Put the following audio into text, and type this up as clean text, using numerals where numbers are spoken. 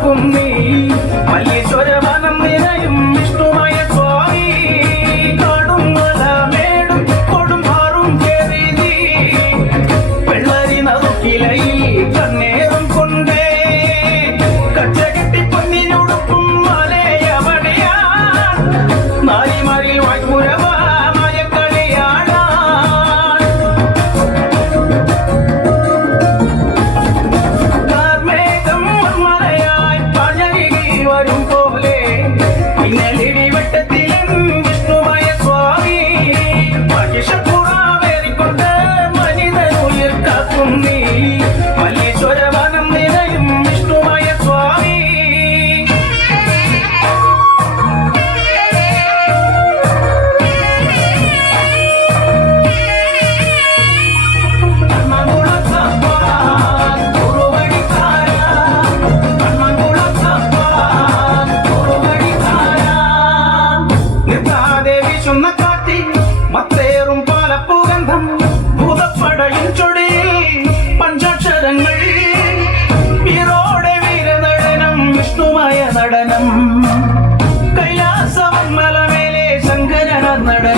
കാക്കും നീ മല്ലീശ്വരവനം നിറയും വിഷ്ണുമായ സ്വാമി കാടും മലമേടും കൊടുമാറും കേറി നീ വെള്ളരി നറുക്കിലയിൽ കണ്ണേറും കൊണ്ടേ കച്ചകെട്ടി പൊന്നിനൊടുക്കും മലയവടിയാ നാരിമാരിൽ വായ്പുരവ മല്ലീശ്വരവനം നിറയും വിഷ്ണുമായ സ്വാമി നിർത്താതെ വീശുന്ന കാറ്റിൽ മത്തേറും പാലപ്പുഗന്ധം ഭൂതപ്പടയും ചൊടിയിൽ പഞ്ചാക്ഷരങ്ങൾ വീരോടെ വീരനടനം വിഷ്ണുമായ നടനം കൈലാസമലമേലെ ശങ്കരന നടനം